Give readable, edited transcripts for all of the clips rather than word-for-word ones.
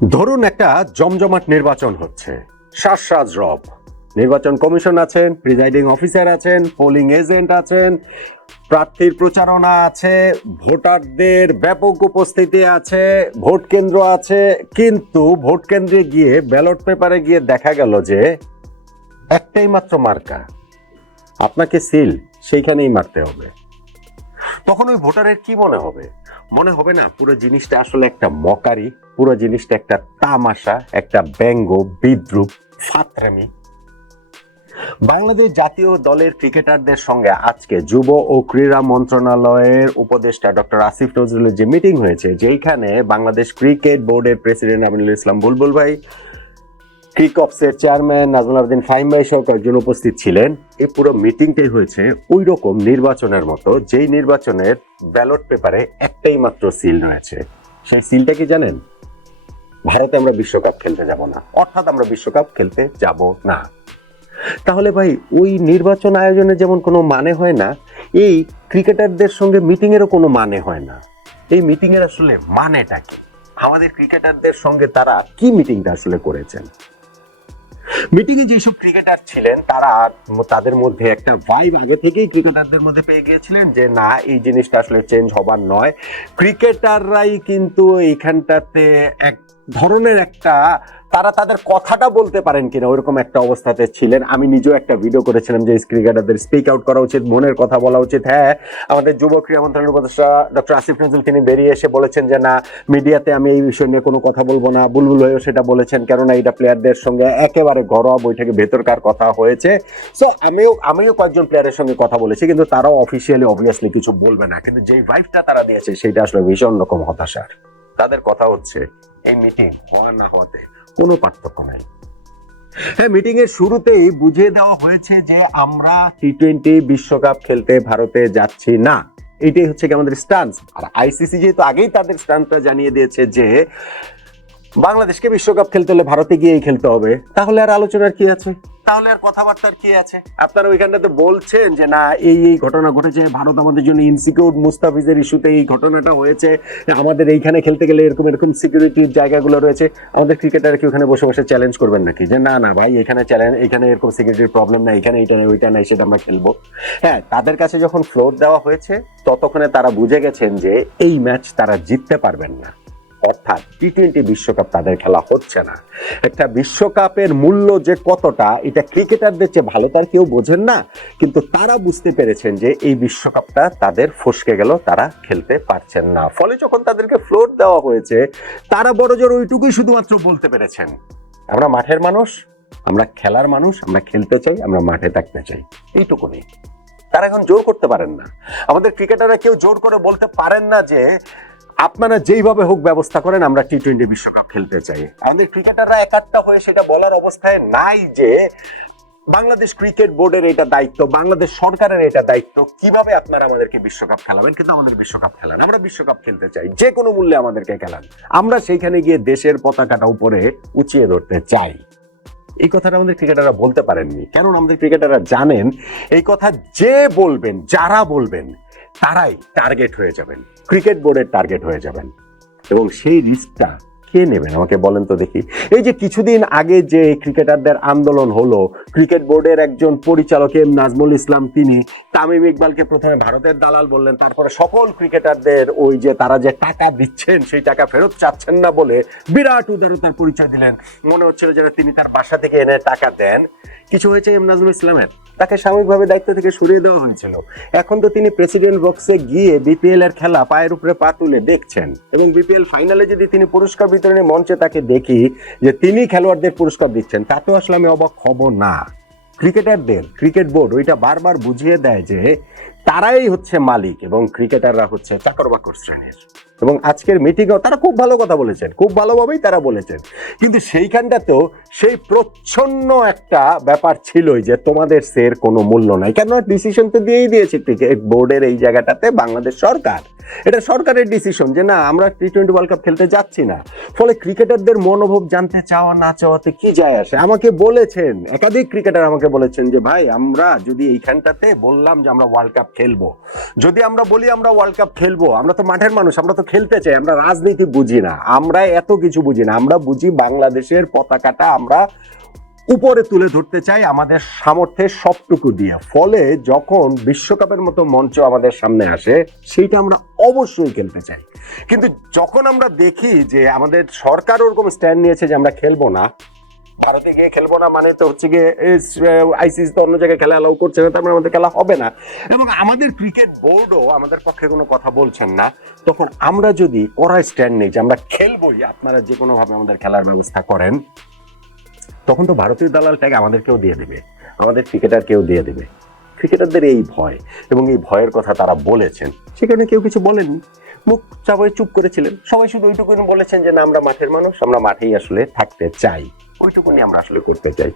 ধরুন একটা জমজমাট নির্বাচন হচ্ছে, সাজ রব। নির্বাচন কমিশন আছেন, প্রিজাইডিং অফিসার আছেন, পোলিং এজেন্ট আছেন, প্রার্থীর প্রচারণা আছে, ভোটারদের ব্যাপক উপস্থিতি আছে, ভোট কেন্দ্র আছে। কিন্তু ভোট কেন্দ্রে গিয়ে ব্যালট পেপারে গিয়ে দেখা গেল যে একটাই মাত্র মার্কা, আপনাকে সিল সেইখানেই মারতে হবে। তখন ওই ভোটারের কি মনে হবে? মনে হবে না পুরো জিনিসটা আসলে একটা মকারি, পুরো জিনিসটা একটা তামাশা, একটা ব্যঙ্গ, বিদ্রুপ, ফাতরামি। বাংলাদেশ জাতীয় দলের ক্রিকেটারদের সঙ্গে আজকে যুব ও ক্রীড়া মন্ত্রণালয়ের উপদেষ্টা ডক্টর আসিফ নজরুলের যে মিটিং হয়েছে, যেখানে বাংলাদেশ ক্রিকেট বোর্ডের প্রেসিডেন্ট আমিনুল ইসলাম বুলবুল ভাই, ক্রিকঅপসের চেয়ারম্যান নাজমুল আবেদিন ফাহিম ভাই সহ কয়েকজন উপস্থিত ছিলেন। এই পুরো মিটিংটাই হয়েছে ওই রকম নির্বাচনের মতো, যেই নির্বাচনের ব্যালট পেপারে একটাই মাত্র সিল রয়েছে। সেই সিলটা কি জানেন? ভারতে আমরা বিশ্বকাপ খেলতে যাব না, অর্থাৎ আমরা বিশ্বকাপ খেলতে যাব না। তাহলে ভাই ওই নির্বাচন আয়োজনে যেমন কোনো মানে হয় না, এই ক্রিকেটারদের সঙ্গে মিটিং এরও কোনো মানে হয় না। এই মিটিং এর আসলে মানেটা কি? আমাদের ক্রিকেটারদের সঙ্গে তারা কি মিটিংটা আসলে করেছেন? মিটিং এ যেসব ক্রিকেটার ছিলেন তারা, তাদের মধ্যে একটা ভাইব আগে থেকেই ক্রিকেটারদের মধ্যে পেয়ে গিয়েছিলেন যে না, এই জিনিসটা আসলে চেঞ্জ হবার নয়। ক্রিকেটাররাই কিন্তু এইখানটাতে এক ধরনের একটা, তারা তাদের কথাটা বলতে পারেন কিনা ওইরকম একটা অবস্থাতে ছিলেন। আমি নিজেও একটা ভিডিও করেছিলাম যে ক্রিকেটারদের স্পিক আউট করা উচিত, মনের কথা বলা উচিত। হ্যাঁ, আমাদের যুব ক্রীড়া মন্ত্রণালয়ের উপদেষ্টা ডক্টর আসিফ নজরুল তিনি বেরিয়ে এসে বলেছেন যে না, মিডিয়াতে আমি এই বিষয় নিয়ে কোনো কথা বলবো না। বুলবুল হয়েও সেটা বলেছেন, কেননা এটা প্লেয়ারদের সঙ্গে একেবারে ঘরোয়া বৈঠকে ভেতরকার কথা হয়েছে। সো আমিও কয়েকজন প্লেয়ারের সঙ্গে কথা বলেছি, কিন্তু তারাও অফিসিয়ালি অবভিয়াসলি কিছু বলবে না। কিন্তু যেই ভাইবটা তারা দিয়েছে সেটা আসলে ভীষণ রকম হতাশার। তাদের কথা হচ্ছে এই মিটিং হওয়া না হওয়াতে কোনো পার্থক্য নাই। হ্যাঁ, মিটিং এর শুরুতেই বুঝিয়ে দেওয়া হয়েছে যে আমরা টি-20 বিশ্বকাপ খেলতে ভারতে যাচ্ছি না। এটাই হচ্ছে কি আমাদের স্ট্যান্স। আর আইসিসি যেহেতু আগেই তাদের স্ট্যান্সটা জানিয়ে দিয়েছে যে বাংলাদেশকে বিশ্বকাপ খেলতে হলে ভারতে গিয়েই খেলতে হবে, তাহলে আর আলোচনার কি আছে? তাহলে আর কথাবার্তার কি আছে? আপনারা ওইখানটাতে বলছেন যে না, এই ঘটনা ঘটেছে, ভারত আমাদের জন্য ইনসিকিউর, মুস্তাফিজের ইস্যুতে এই ঘটনাটা হয়েছে, আমাদের এইখানে খেলতে গেলে এরকম এরকম সিকিউরিটির জায়গাগুলো রয়েছে। আমাদের ক্রিকেটার কি ওখানে বসে বসে চ্যালেঞ্জ করবেন নাকি যে না না ভাই, এখানে চ্যালেঞ্জ, এখানে এরকম সিকিউরিটির প্রবলেম নাই, এখানে এটা নেই, ওইটা নাই, সেটা আমরা খেলবো? হ্যাঁ, তাদের কাছে যখন ফ্লোর দেওয়া হয়েছে ততক্ষণে তারা বুঝে গেছেন যে এই ম্যাচ তারা জিততে পারবেন না, অর্থাৎ টি-20 বিশ্বকাপ তাদের খেলা হচ্ছে না। একটা বিশ্বকাপের মূল্য যে কতটা, এটা ক্রিকেটারদের চেয়ে ভালো তার কেউ বোঝেন না, কিন্তু তারা বুঝতে পেরেছেন যে এই বিশ্বকাপটা তাদের ফসকে গেল, তারা খেলতে পারছেন না। ফলে যখন তাদেরকে ফ্লোর দেওয়া হয়েছে, তারা বড়জোর ওইটুকুই শুধুমাত্র বলতে পেরেছেন, আমরা মাঠের মানুষ, আমরা খেলার মানুষ, আমরা খেলতে চাই, আমরা মাঠে থাকতে চাই, এইটুকুনি। তারা এখন জোর করতে পারেন না। আমাদের ক্রিকেটাররা কেউ জোর করে বলতে পারেন না যে আপনারা যেইভাবে হোক ব্যবস্থা করেন, আমরা টি-20 বিশ্বকাপ খেলতে চাই। আমাদের ক্রিকেটাররা একাট্টা হয়ে সেটা বলার অবস্থায় নাই যে বাংলাদেশ ক্রিকেট বোর্ডের এটা দায়িত্ব, বাংলাদেশ সরকারের এটা দায়িত্ব, কিভাবে আপনারা আমাদেরকে বিশ্বকাপ খেলাবেন, কিন্তু আমাদের বিশ্বকাপ খেলান, আমরা বিশ্বকাপ খেলতে চাই, যে কোনো মূল্যে আমাদেরকে খেলান, আমরা সেইখানে গিয়ে দেশের পতাকাটা উপরে উঁচিয়ে ধরতে চাই। এই কথাটা আমাদের ক্রিকেটাররা বলতে পারেননি। কেন? আমাদের ক্রিকেটাররা জানেন এই কথা যে বলবেন, যারা বলবেন, তারাই টার্গেট হয়ে যাবেন, ক্রিকেট বোর্ডের টার্গেট হয়ে যাবেন। এবং সেই রিস্কটা কে নেবেন আমাকে বলেন তো দেখি। এই যে কিছুদিন আগে যে ক্রিকেটারদের আন্দোলন হলো, ক্রিকেট বোর্ডের একজন পরিচালক এম নাজমুল ইসলাম তিনি তামিম ইকবালকে প্রথমে ভারতের দালাল বললেন, তারপরে সকল ক্রিকেটারদের ওই যে তারা যে টাকা দিচ্ছেন সেই টাকা ফেরত চাচ্ছেন না বলে বিরাট উদারতার পরিচয় দিলেন। মনে হচ্ছিল যেন তিনি তার বাসা থেকে এনে টাকা দেন। কিছু হয়েছে এম নাজমুল ইসলামের, তাকে সাময়িকভাবে দায়িত্ব থেকে সরিয়ে দেওয়া হয়েছিল। এখন তো তিনি প্রেসিডেন্ট বক্সে গিয়ে বিপিএল এর খেলা পায়ের উপরে পা তুলে দেখছেন, এবং বিপিএল ফাইনালে যদি তিনি পুরস্কার বিতরণী মঞ্চে তাকে দেখি যে তিনি খেলোয়াড়দের পুরস্কার দিচ্ছেন, তাতেও আসলে আমি অবাক হব না। ক্রিকেটারদের ক্রিকেট বোর্ড ওইটা বারবার বুঝিয়ে দেয় যে তারাই হচ্ছে মালিক এবং ক্রিকেটাররা হচ্ছে চাকর-বাকর শ্রেণীর। এবং আজকের মিটিংও তারা খুব ভালো কথা বলেছেন, খুব ভালোভাবেই তারা বলেছেন, কিন্তু সেইখানটা তো সেই প্রচ্ছন্ন একটা ব্যাপার ছিলই যে তোমাদের সের কোনো মূল্য নাই। কেন? ডিসিশন তো দিয়েই দিয়েছে ক্রিকেট বোর্ডের এই জায়গাটাতে বাংলাদেশ সরকার। এটা সরকারের ডিসিশন যে না আমরা টি-20 ওয়ার্ল্ড কাপ খেলতে যাচ্ছি না। ফলে ক্রিকেটারদের মনোভাব জানতে চাওয়া না চাওয়াতে কি যায় আসে? আমাকে বলেছেন, একাধিক ক্রিকেটার আমাকে বলেছেন যে ভাই আমরা যদি এইখানটাতে বললাম যে আমরা ওয়ার্ল্ড কাপ খেলবো, যদি আমরা বলি আমরা ওয়ার্ল্ড কাপ খেলবো, আমরা তো মাঠের মানুষ, আমরা তো খেলতে চাই, আমরা রাজনীতি বুঝি না, আমরা এত কিছু বুঝি না, আমরা বুঝি বাংলাদেশের পতাকাটা আমরা উপরে তুলে ধরতে চাই আমাদের সামর্থ্যের সবটুকু দিয়ে। ফলে যখন বিশ্বকাপের মতো মঞ্চ আমাদের সামনে আসে সেইটা আমরা অবশ্যই খেলতে চাই। কিন্তু যখন আমরা দেখি যে আমাদের সরকার ওরকম স্ট্যান্ড নিয়েছে যে আমরা খেলবো না, ভারতে গিয়ে খেলবো না মানে তো হচ্ছে গিয়ে আইসিসি তো অন্য জায়গায় খেলা অ্যালাউ করছে না, তার মানে আমাদের খেলা হবে না, এবং আমাদের ক্রিকেট বোর্ডও আমাদের পক্ষে কোনো কথা বলছেন না, তখন আমরা যদি কড়া স্ট্যান্ড নেই যে আমরা খেলবোই, আপনারা যে কোনো ভাবে আমাদের খেলার ব্যবস্থা করেন, তখন তো ভারতীয় দালাল ট্যাগ আমাদেরকেও দিয়ে দেবে, আমাদের ক্রিকেটারকেও দিয়ে দেবে। ক্রিকেটারদের এই ভয়, এবং এই ভয়ের কথা তারা বলেছেন, সেখানে কেউ কিছু বলেননি, মুখ চাপায় চুপ করেছিলেন। সবাই শুধু ওইটুকুনি বলেছেন যে না আমরা মাঠের মানুষ, আমরা মাঠেই আসলে থাকতে চাই, ওইটুকুনি আমরা আসলে করতে চাই।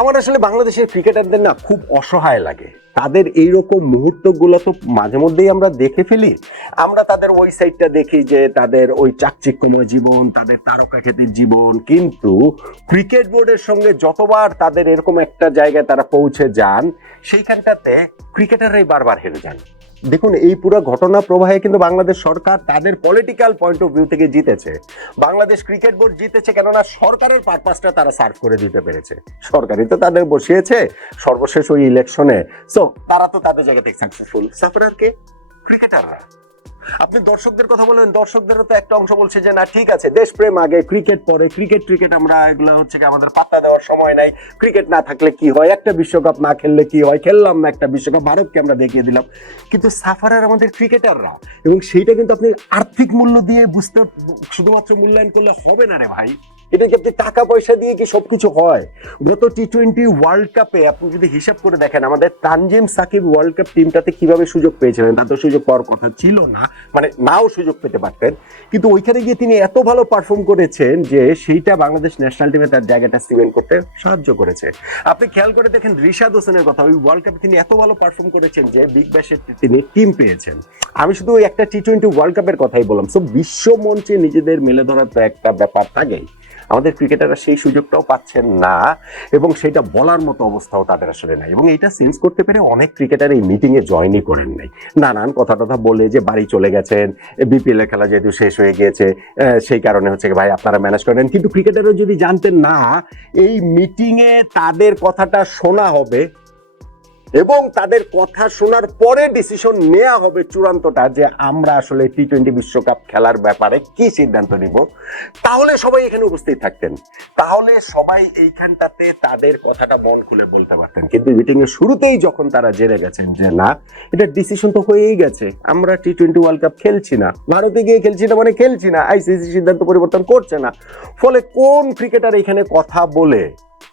আমার আসলে বাংলাদেশের ক্রিকেটারদের না খুব অসহায় লাগে। তাদের এইরকম মুহূর্তগুলো তো মাঝে মধ্যেই আমরা দেখে ফেলি, আমরা তাদের ওই সাইডটা দেখি যে তাদের ওই চাকচিক্যময় জীবন, তাদের তারকা খ্যাতির জীবন, কিন্তু ক্রিকেট বোর্ডের সঙ্গে যতবার তাদের এরকম একটা জায়গায় তারা পৌঁছে যান, সেইখানটাতে ক্রিকেটাররাই বারবার হেরে যান। দেখুন এই পুরো ঘটনা প্রবাহে কিন্তু বাংলাদেশ সরকার তাদের পলিটিক্যাল পয়েন্ট অফ ভিউ থেকে জিতেছে, বাংলাদেশ ক্রিকেট বোর্ড জিতেছে, কেননা সরকারের পারপাসটা তারা সার্ভ করে দিতে পেরেছে। সরকারই তো তাদের বসিয়েছে সর্বশেষ ওই ইলেকশনে, সো তারা তো তাদের জায়গা থেকে সাকসেসফুল। সাফারার কে? ক্রিকেটাররা। আপনি দর্শকদের কথা বলেন, দর্শকদেরও তো একটা অংশ বলছে যে না ঠিক আছে দেশপ্রেম আগে, ক্রিকেট পরে, ক্রিকেট আমরা এগুলো হচ্ছে কি আমাদের পাত্তা দেওয়ার সময় নাই, ক্রিকেট না থাকলে কি হয়, একটা বিশ্বকাপ না খেললে কি হয়, খেললাম না একটা বিশ্বকাপ, ভারতকে আমরা দেখিয়ে দিলাম। কিন্তু সাফারার আমাদের ক্রিকেটাররা, এবং সেইটা কিন্তু আপনি আর্থিক মূল্য দিয়ে বুঝতে, শুধুমাত্র মূল্যায়ন করলে হবে না রে ভাই, এটা কি আপনি টাকা পয়সা দিয়ে কি সবকিছু হয়? গত টি-20 ওয়ার্ল্ড কাপে আপনি যদি হিসাব করে দেখেন আমাদের তানজিম সাকিব ওয়ার্ল্ড কাপ টিমটাতে কিভাবে সুযোগ পেয়েছিলেন, তার তো সুযোগ পাওয়ার কথা ছিল না, মানে নাও সুযোগ পেতে পারতেন, কিন্তু ওইখানে গিয়ে তিনি এত ভালো পারফর্ম করেছেন যে সেইটা বাংলাদেশ ন্যাশনাল টিমে তার জায়গাটা সিমেন্ট করতে সাহায্য করেছে। আপনি খেয়াল করে দেখেন রিশাদ হোসেনের কথা, ওই ওয়ার্ল্ড কাপে তিনি এত ভালো পারফর্ম করেছেন যে বিগ ব্যাশের তিনি টিম পেয়েছেন। আমি শুধু ওই একটা টি-20 ওয়ার্ল্ড কাপের কথাই বললাম। সো বিশ্ব মঞ্চে নিজেদের মেলে ধরার তো একটা ব্যাপার থাকেই, আমাদের ক্রিকেটাররা সেই সুযোগটাও পাচ্ছেন না, এবং সেটা বলার মতো অবস্থাও তাদের আসলে নাই। এবং এইটা চেঞ্জ করতে পেরে অনেক ক্রিকেটার এই মিটিংয়ে জয়েনই করেন নাই, নানান কথা টথা বলে যে বাড়ি চলে গেছেন, বিপিএল এর খেলা যেহেতু শেষ হয়ে গিয়েছে সেই কারণে হচ্ছে ভাই আপনারা ম্যানেজ করেন। কিন্তু ক্রিকেটাররা যদি জানতেন না এই মিটিংয়ে তাদের কথাটা শোনা হবে এবং তাদের কথা শোনার পরে ডিসিশন নেওয়া হবে চূড়ান্তটা যে আমরা আসলে টি-20 বিশ্বকাপ খেলার ব্যাপারে কি সিদ্ধান্ত নিব, তাহলে সবাই এখানে উপস্থিত থাকতেন, তাহলে সবাই এইখানটাতে তাদের কথাটা মন খুলে বলতে পারতেন। কিন্তু মিটিং এর শুরুতেই যখন তারা জেনে গেছেন যে না এটা ডিসিশন তো হয়েই গেছে, আমরা টি-20 ওয়ার্ল্ড কাপ খেলছি না, ভারতে গিয়ে খেলছি না মানে খেলছি না, আইসিসি সিদ্ধান্ত পরিবর্তন করছে না, ফলে কোন ক্রিকেটার এখানে কথা বলে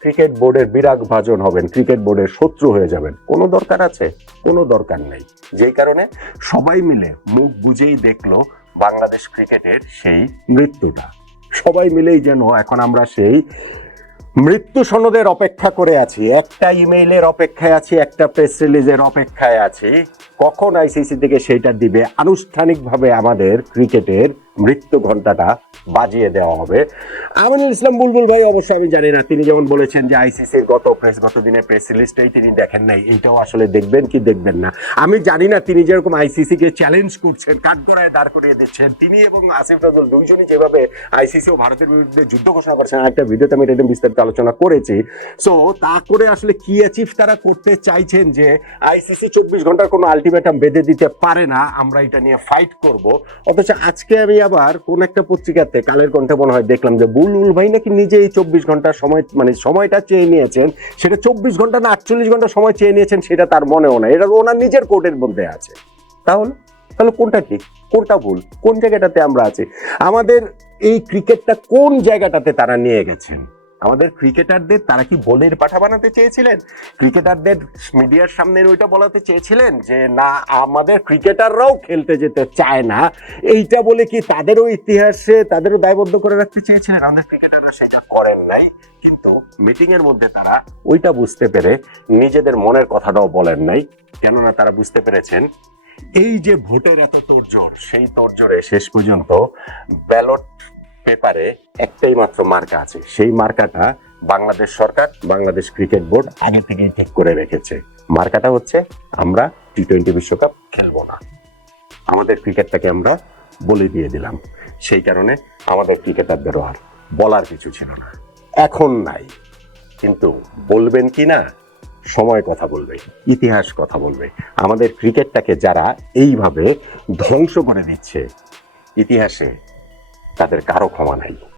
ক্রিকেট বোর্ডের বিরাগ ভাজন হবেন, ক্রিকেট বোর্ডের শত্রু হয়ে যাবেন? কোনো দরকার আছে? কোনো দরকার নেই। যেই কারণে সবাই মিলে মুখ বুঝেই দেখলো বাংলাদেশ ক্রিকেটের সেই মৃত্যুটা। সবাই মিলেই যেন এখন আমরা সেই মৃত্যু সনদের অপেক্ষা করে আছি, একটা ইমেইলের অপেক্ষায় আছি, একটা প্রেস রিলিজের অপেক্ষায় আছি, কখন আইসিসি থেকে সেইটা দিবে, আনুষ্ঠানিকভাবে আমাদের ক্রিকেটের মৃত্যু ঘন্টাটা বাজিয়ে দেওয়া হবে। আমিনুল ইসলাম বুলবুল ভাই অবশ্য আমি জানি না, তিনি যেমন বলেছেন যে আইসিসির গত দিনের প্রেস রিলিজটাই তিনি দেখেন নাই, এইটাও আসলে দেখবেন কি দেখবেন না আমি জানি না। তিনি যেরকম আইসিসি কে চ্যালেঞ্জ করছেন, কাঠগড়ায় দাঁড় করিয়ে দিচ্ছেন, তিনি এবং আসিফ নজরুল দুইজনই যেভাবে আইসিসি ও ভারতের বিরুদ্ধে যুদ্ধ ঘোষণা করেছেন, একটা ভিডিওতে আমি এটা বিস্তারিত আলোচনা করেছি। সো তা করে আসলে কি অ্যাচিভ তারা করতে চাইছেন যে আইসিসি 24 ঘন্টার কোনো আলটিমেটাম বেঁধে দিতে পারে না, আমরা এটা নিয়ে ফাইট করব। অথচ আজকে আমি আবার কোন একটা পত্রিকাতে কালের কণ্ঠে মনে হয় দেখলাম যে বুলবুল ভাই নাকি নিজে এই 24 ঘন্টার সময় মানে সময়টা চেয়ে নিয়েছেন, সেটা 24 ঘন্টা না 48 ঘন্টা সময় চেয়ে নিয়েছেন সেটা তার মনেও না, এটা ওনার নিজের কোর্টের মধ্যে আছে। তাহলে কোনটা ঠিক কোনটা ভুল, কোন জায়গাটাতে আমরা আছি? আমাদের এই ক্রিকেটটা কোন জায়গাটাতে তারা নিয়ে গেছেন? আমাদের ক্রিকেটারদের তারা কি বোলের পাঠা বানাতে চেয়েছিলেন? ক্রিকেটারদের মিডিয়ার সামনে ওইটা বলাতে চেয়েছিলেন যে না আমাদের ক্রিকেটাররাও খেলতে যেতে চায় না, এইটা বলে কি তাদেরও ইতিহাসে তাদেরও দায়বদ্ধ করে রাখতে চেয়েছিলেন? আমাদের ক্রিকেটাররা সেটা করেন নাই, কিন্তু মিটিং এর মধ্যে তারা ওইটা বুঝতে পেরে নিজেদের মনের কথাটাও বলেন নাই, কেননা তারা বুঝতে পেরেছেন এই যে ভোটের এত তোড়জোড়, সেই তোড়জোড়ে শেষ পর্যন্ত ব্যালট পেপারে একটাই মাত্র মার্কা আছে। সেই মার্কাটা বাংলাদেশ সরকার, বাংলাদেশ ক্রিকেট বোর্ড আগে থেকেই ঠিক করে রেখেছে। মার্কাটা হচ্ছে আমরা টি-20 বিশ্বকাপ খেলবো না, আমাদের ক্রিকেটটাকে আমরা বলে দিয়ে দিলাম। সেই কারণে আমাদের ক্রিকেটারদেরও আর বলার কিছু ছিল না, এখন নাই। কিন্তু বলবেন কি না, সময় কথা বলবে, ইতিহাস কথা বলবে। আমাদের ক্রিকেটটাকে যারা এইভাবে ধ্বংস করে দিচ্ছে, ইতিহাসে তাদের কারো ক্ষমা নাই।